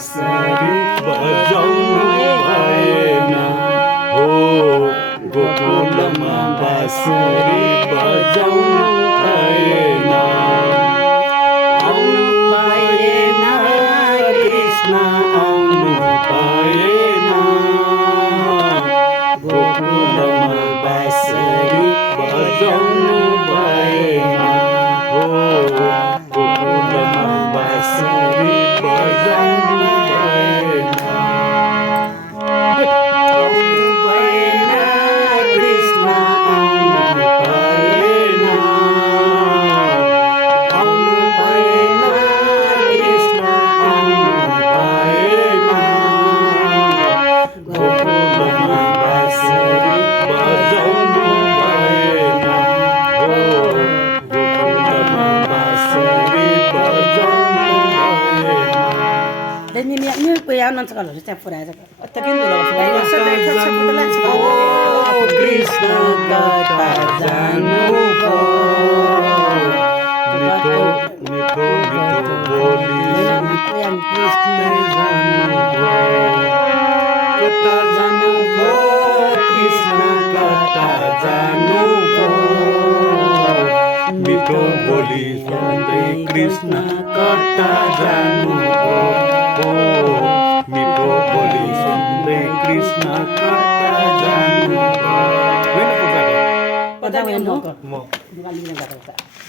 बाँसुरी बजाउनु भएन हो गोकुलमा बाँसुरी बजाउनु भएन आउनु भएन कृष्ण आउनु भएन गोकुलमा बाँसुरी बजाउनु भएन हो गोकुलमा बाँसुरी बजाउनु भएन आउनु भएन कृष्ण आउनु भएन आउनु भएन कृष्ण आउनु भएन गोकुलमा बाँसुरी बजाउनु भएन हो गोकुलमा बाँसुरी बजाउनु भएन Dan ni ni ko ya nan tsaka lo ta fura ta ta kin do lo fura ya sa ta ta ta la tsaka Oh Krishna kata janu ko mito mito mito boli yang Krishna janu ko kata janu ko Krishna kata janu ko mito boli sunday Krishna kata janu ko मिठो बोली सुन्दै कृष्ण कता जानु pada when no म ko